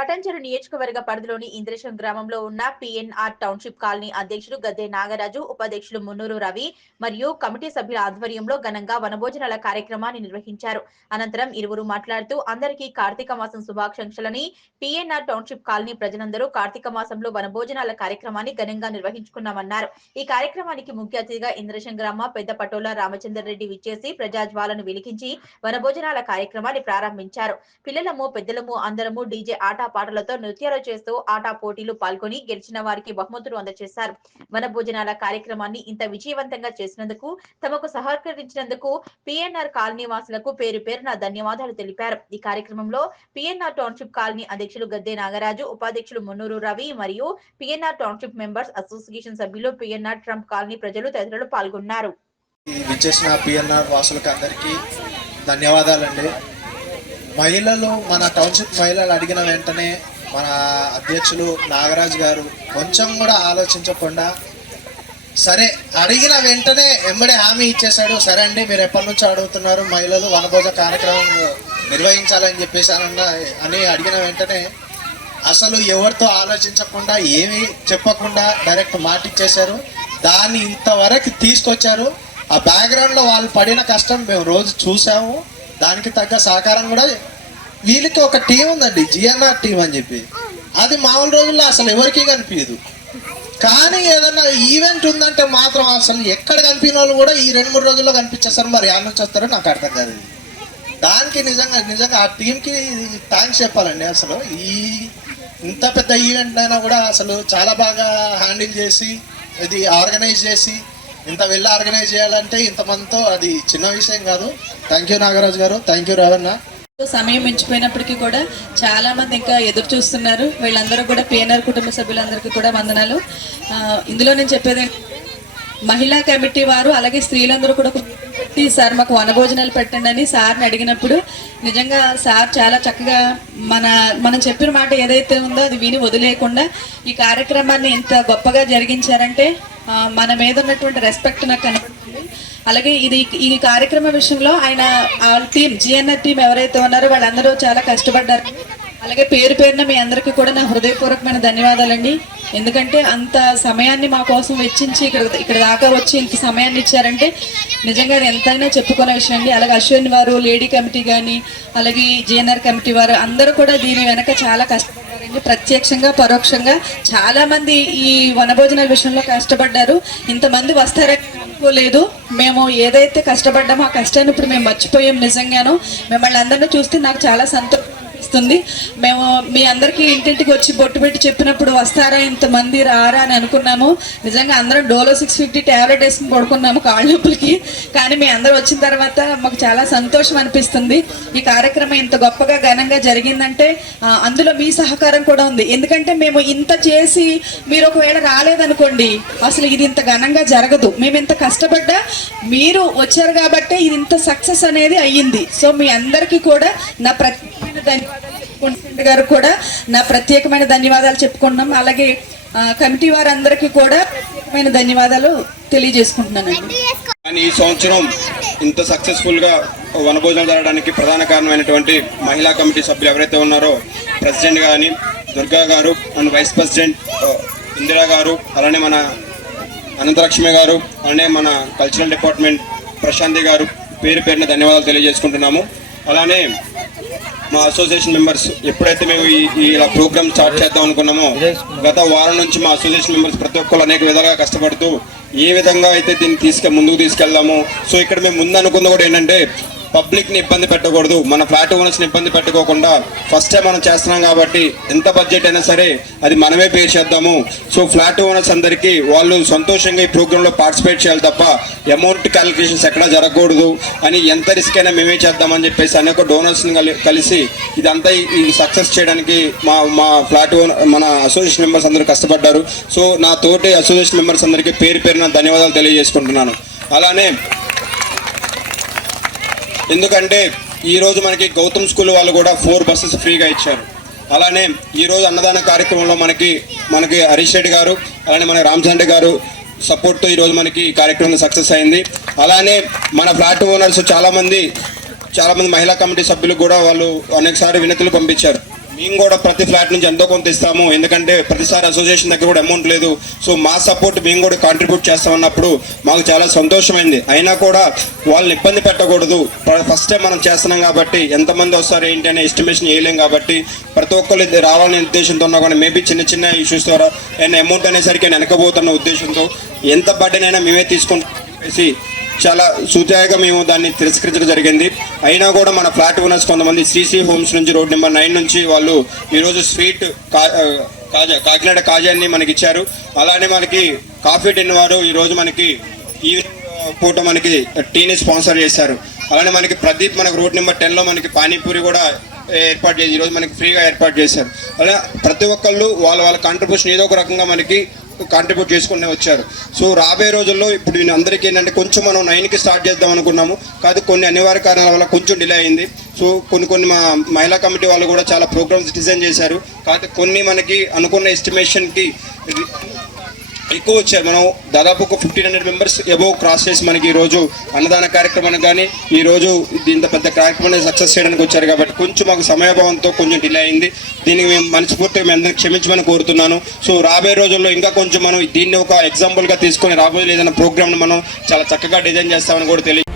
పటంచెరు నియోజకవర్గ పరిధిలోని ఇంద్రేశం గ్రామంలో ఉన్న పిఎన్ఆర్ టౌన్షిప్ కాలనీ అధ్యక్షుడు గద్దె నాగరాజు ఉపాధ్యక్షులు మున్నూరు రవి మరియు కమిటీ సభ్యుల ఆధ్వర్యంలో ఘనంగా వనభోజనాల కార్యక్రమాన్ని నిర్వహించారు. అనంతరం ఇరువురు మాట్లాడుతూ అందరికీ కార్తీక మాసం శుభాకాంక్షలని పిఎన్ఆర్ టౌన్షిప్ కాలనీ ప్రజలందరూ కార్తీక మాసంలో వనభోజనాల కార్యక్రమాన్ని ఘనంగా నిర్వహించుకున్నామన్నారు. ఈ కార్యక్రమానికి ముఖ్య అతిథిగా ఇంద్రశం గ్రామ పెద్ద పటోల రామచంద్ర రెడ్డి విచ్చేసి ప్రజాజ్వాలను వెలిగించి వనభోజనాల కార్యక్రమాన్ని ప్రారంభించారు. పిల్లలము పెద్దలము అందరము డీజే ఆటా పాటలతో నృత్యాలు చేస్తూ ఆటా పోటీలు పాల్గొని గెలిచిన వారికి బహుమతులు అందజేశారు. వన భోజనాల కార్యక్రమాన్ని ఇంత విజయవంతంగా చేసినందుకు తమకు సహకరించినందుకు పిఎన్ఆర్ కాలనీ వాసులకు పేరు పేరున ధన్యవాదాలు తెలిపారు. ఈ కార్యక్రమంలో పిఎన్ఆర్ టౌన్షిప్ కాలనీ అధ్యక్షులు గద్దె నాగరాజు ఉపాధ్యక్షులు మున్నూరు రవి మరియు పిఎన్ఆర్ టౌన్షిప్ మెంబర్స్ అసోసియేషన్ సభ్యులు పిఎన్ఆర్ ట్రంప్ కాలనీ ప్రజలు తదితరులు పాల్గొన్నారు. విచ్చేసిన పిఎన్ఆర్ వాసులకు అందరికీ ధన్యవాదాలండి. మహిళలు మన టౌన్షిప్ మహిళలు అడిగిన వెంటనే మన అధ్యక్షులు నాగరాజు గారు కొంచెం కూడా ఆలోచించకుండా సరే అడిగిన వెంటనే ఎంబడే హామీ ఇచ్చేశాడు. సరే అండి మీరు ఎప్పటి నుంచి అడుగుతున్నారు మహిళలు వనభోజ కార్యక్రమం నిర్వహించాలని చెప్పేసి అని అడిగిన వెంటనే అసలు ఎవరితో ఆలోచించకుండా ఏమీ చెప్పకుండా డైరెక్ట్ మాట ఇచ్చేశారు. దాన్ని ఇంతవరకు తీసుకొచ్చారు. ఆ బ్యాక్గ్రౌండ్లో వాళ్ళు పడిన కష్టం మేము రోజు చూసాము. దానికి తగ్గ సహకారం కూడా వీళ్ళకి ఒక టీం ఉందండి జిఎన్ఆర్ టీం అని చెప్పి. అది మామూలు రోజుల్లో అసలు ఎవరికీ కనిపించదు. కానీ ఏదన్నా ఈవెంట్ ఉందంటే మాత్రం అసలు ఎక్కడ కనిపించిన వాళ్ళు కూడా ఈ రెండు మూడు రోజుల్లో కనిపించేస్తారు. మరి యాడ్ నుంచి వస్తారో నాకు అర్థం కాదు. దానికి నిజంగా నిజంగా ఆ టీంకి థ్యాంక్స్ చెప్పాలండి అసలు. ఈ ఇంత పెద్ద ఈవెంట్ అయినా కూడా అసలు చాలా బాగా హ్యాండిల్ చేసి ఇది ఆర్గనైజ్ చేసి ఇంత వెళ్ళి ఆర్గనైజ్ చేయాలంటే ఇంతమందితో అది చిన్న విషయం కాదు. థ్యాంక్ యూ నాగరాజు గారు. థ్యాంక్ యూ రావన్న సమయం మించిపోయినప్పటికీ కూడా చాలా మంది ఇంకా ఎదురు చూస్తున్నారు. వీళ్ళందరూ కూడా పిఎన్ఆర్ కుటుంబ సభ్యులందరికీ కూడా వందనాలు. ఇందులో నేను చెప్పేది మహిళా కమిటీ వారు అలాగే స్త్రీలందరూ కూడా పెట్టి సార్ మాకు వనభోజనాలు పెట్టండి అని సార్ని అడిగినప్పుడు నిజంగా సార్ చాలా చక్కగా మన మనం చెప్పిన మాట ఏదైతే ఉందో అది విని వదిలేయకుండా ఈ కార్యక్రమాన్ని ఇంత గొప్పగా జరిగించారంటే మన మీద ఉన్నటువంటి రెస్పెక్ట్ నాకు కనబడుతుంది అలాగే ఇది ఈ కార్యక్రమ విషయంలో ఆయన ఆ టీం జిఎన్ఆర్ టీం ఎవరైతే ఉన్నారో వాళ్ళందరూ చాలా కష్టపడ్డారు. అలాగే పేరు పేరున మీ అందరికీ కూడా నా హృదయపూర్వకమైన ధన్యవాదాలండి. ఎందుకంటే అంత సమయాన్ని మా కోసం వెచ్చించి ఇక్కడ ఇక్కడ దాకా వచ్చి ఇంత సమయాన్ని ఇచ్చారంటే నిజంగా అది ఎంతైనా చెప్పుకునే విషయం అండి. అలాగే అశ్విన్ వారు లేడీ కమిటీ కానీ అలాగే జిఎన్ఆర్ కమిటీ వారు అందరూ కూడా దీని వెనక చాలా కష్టం అండి ప్రత్యక్షంగా పరోక్షంగా చాలామంది ఈ వనభోజనాల విషయంలో కష్టపడ్డారు. ఇంతమంది వస్తారని అనుకోలేదు. మేము ఏదైతే కష్టపడ్డామో ఆ కష్టాన్ని ఇప్పుడు మేము మర్చిపోయాం నిజంగాను. మిమ్మల్ని అందరినీ చూస్తే నాకు చాలా సంతోషం. అనిపిస్తుంది. మేము మీ అందరికీ ఇంటింటికి వచ్చి బొట్టు పెట్టి చెప్పినప్పుడు వస్తారా ఇంతమంది రారా అని అనుకున్నాము. నిజంగా అందరం డోలో సిక్స్ ఫిఫ్టీ ట్యాబ్లెట్ వేసుకుని పడుకున్నాము కాళ్ళ నొప్పులకి. కానీ మీ అందరూ వచ్చిన తర్వాత మాకు చాలా సంతోషం అనిపిస్తుంది. ఈ కార్యక్రమం ఇంత గొప్పగా ఘనంగా జరిగిందంటే అందులో మీ సహకారం కూడా ఉంది. ఎందుకంటే మేము ఇంత చేసి మీరు ఒకవేళ రాలేదనుకోండి అసలు ఇది ఇంత ఘనంగా జరగదు. మేము ఇంత కష్టపడ్డా మీరు వచ్చారు కాబట్టే ఇది ఇంత సక్సెస్ అనేది అయ్యింది. సో మీ అందరికీ కూడా నా ప్రత్యేకమైన ధన్యవాదాలు గారు కూడా నా ప్రత్యేకమైన ధన్యవాదాలు చెప్పుకుంటున్నాం. అలాగే కమిటీ వారందరికీ కూడా ప్రత్యేకమైన ధన్యవాదాలు తెలియజేసుకుంటున్నానండి. కానీ ఈ సంవత్సరం ఇంత సక్సెస్ఫుల్గా వనభోజనం జరగడానికి ప్రధాన కారణమైనటువంటి మహిళా కమిటీ సభ్యులు ఎవరైతే ఉన్నారో ప్రెసిడెంట్ కానీ దుర్గా గారు అండ్ వైస్ ప్రెసిడెంట్ ఇందిరా గారు అలానే మన అనంతలక్ష్మి గారు అలానే మన కల్చరల్ డిపార్ట్మెంట్ ప్రశాంతి గారు పేరు పేరున ధన్యవాదాలు తెలియజేసుకుంటున్నాము. అలానే మా అసోసియేషన్ మెంబర్స్ ఎప్పుడైతే మేము ఈ ఇలా ప్రోగ్రామ్ స్టార్ట్ చేద్దాం అనుకున్నామో గత వారం నుంచి మా అసోసియేషన్ మెంబర్స్ ప్రతి ఒక్కరు అనేక విధాలుగా కష్టపడుతూ ఏ విధంగా అయితే దీన్ని తీసుకె ముందుకు తీసుకెళ్దాము సో ఇక్కడ మేము ముందు అనుకున్న కూడా ఏంటంటే పబ్లిక్ని ఇబ్బంది పెట్టకూడదు. మన ఫ్లాట్ ఓనర్స్ని ఇబ్బంది పెట్టుకోకుండా ఫస్ట్ టైం మనం చేస్తున్నాం కాబట్టి ఎంత బడ్జెట్ అయినా సరే అది మనమే పే చేద్దాము. సో ఫ్లాట్ ఓనర్స్ అందరికీ వాళ్ళు సంతోషంగా ఈ ప్రోగ్రాంలో పార్టిసిపేట్ చేయాలి తప్ప అమౌంట్ క్యాలిక్యులేషన్స్ ఎక్కడా జరగకూడదు అని ఎంత రిస్క్ అయినా మేమే చేద్దామని చెప్పేసి అనేక డోనర్స్ని కలిసి ఇదంతా ఈ సక్సెస్ చేయడానికి మా మా ఫ్లాట్ ఓనర్ మన అసోసియేషన్ మెంబర్స్ అందరూ కష్టపడ్డారు. సో నా తోటి అసోసియేషన్ మెంబర్స్ అందరికీ పేరు పేరున ధన్యవాదాలు తెలియజేసుకుంటున్నాను. అలానే ఎందుకంటే ఈరోజు మనకి గౌతమ్ స్కూల్ వాళ్ళు కూడా ఫోర్ బస్సెస్ ఫ్రీగా ఇచ్చారు. అలానే ఈ రోజు అన్నదాన కార్యక్రమంలో మనకి మనకి హరీష్ రెడ్డి గారు అలానే మన రామచంద్ర గారు సపోర్ట్తో ఈరోజు మనకి ఈ కార్యక్రమం సక్సెస్ అయింది. అలానే మన ఫ్లాట్ ఓనర్స్ చాలామంది చాలామంది మహిళా కమిటీ సభ్యులు కూడా వాళ్ళు అనేకసారి వినతులు పంపించారు. మేము కూడా ప్రతి ఫ్లాట్ నుంచి ఎంతో కొంత ఇస్తాము. ఎందుకంటే ప్రతిసారి అసోసియేషన్ దగ్గర కూడా అమౌంట్ లేదు. సో మా సపోర్ట్ మేము కూడా కాంట్రిబ్యూట్ చేస్తామన్నప్పుడు మాకు చాలా సంతోషమైంది. అయినా కూడా వాళ్ళని ఇబ్బంది పెట్టకూడదు. ఫస్ట్ టైం మనం చేస్తున్నాం కాబట్టి ఎంతమంది వస్తారు ఏంటి అనే ఎస్టిమేషన్ చేయలేం కాబట్టి ప్రతి ఒక్కరు ఇది రావాలనే ఉద్దేశంతో ఉన్నా కానీ మేబీ చిన్న చిన్న ఇష్యూస్ ద్వారా ఏమైనా అమౌంట్ అనేసరికి వెనకబోతున్న ఉద్దేశంతో ఎంత బడ్డనైనా మేమే తీసుకుంటాం చెప్పేసి చాలా సూచాయగా మేము దాన్ని తిరస్కరించడం జరిగింది. అయినా కూడా మన ఫ్లాట్ ఓనర్స్ కొంతమంది సిసి హోమ్స్ నుంచి రోడ్ నెంబర్ నైన్ నుంచి వాళ్ళు ఈరోజు స్వీట్ కా కాజా కాకినాడ కాజాన్ని మనకి ఇచ్చారు. అలానే మనకి కాఫీ టిన్ వారు ఈరోజు మనకి ఈవినింగ్ పూట మనకి టీని స్పాన్సర్ చేశారు. అలానే మనకి ప్రదీప్ మనకు రోడ్ నెంబర్ టెన్లో మనకి పానీపూరి కూడా ఏర్పాటు చేసి ఈరోజు మనకి ఫ్రీగా ఏర్పాటు చేశారు. అలా ప్రతి ఒక్కళ్ళు వాళ్ళ వాళ్ళ కాంట్రిబ్యూషన్ ఏదో ఒక రకంగా మనకి కాంట్రిబ్యూట్ చేసుకునే వచ్చారు. సో రాబోయే రోజుల్లో ఇప్పుడు నేను అందరికీ ఏంటంటే కొంచెం మనం నైన్కి స్టార్ట్ చేద్దాం అనుకున్నాము. కాదు కొన్ని అనివార్య కారణాల వల్ల కొంచెం డిలే అయింది. సో కొన్ని కొన్ని మా మహిళా కమిటీ వాళ్ళు కూడా చాలా ప్రోగ్రామ్స్ డిజైన్ చేశారు. కాకపోతే కొన్ని మనకి అనుకున్న ఎస్టిమేషన్కి ఎక్కువ వచ్చారు. మనం దాదాపు ఒక fifteen hundred members above cross చేసి మనకి ఈ రోజు అన్నదాన కార్యక్రమానికి కానీ ఈ రోజు ఇంత పెద్ద కార్యక్రమాన్ని సక్సెస్ చేయడానికి వచ్చారు కాబట్టి కొంచెం మాకు సమయభావంతో కొంచెం డిలే అయింది. దీనికి మేము మనస్ఫూర్తిగా మేము అందరిని క్షమించమని కోరుతున్నాను. సో రాబోయే రోజుల్లో ఇంకా కొంచెం మనం దీన్ని ఒక ఎగ్జాంపుల్గా తీసుకొని రాబోయే ఏదైనా ప్రోగ్రామ్ను మనం చాలా చక్కగా డిజైన్ చేస్తామని కూడా తెలియ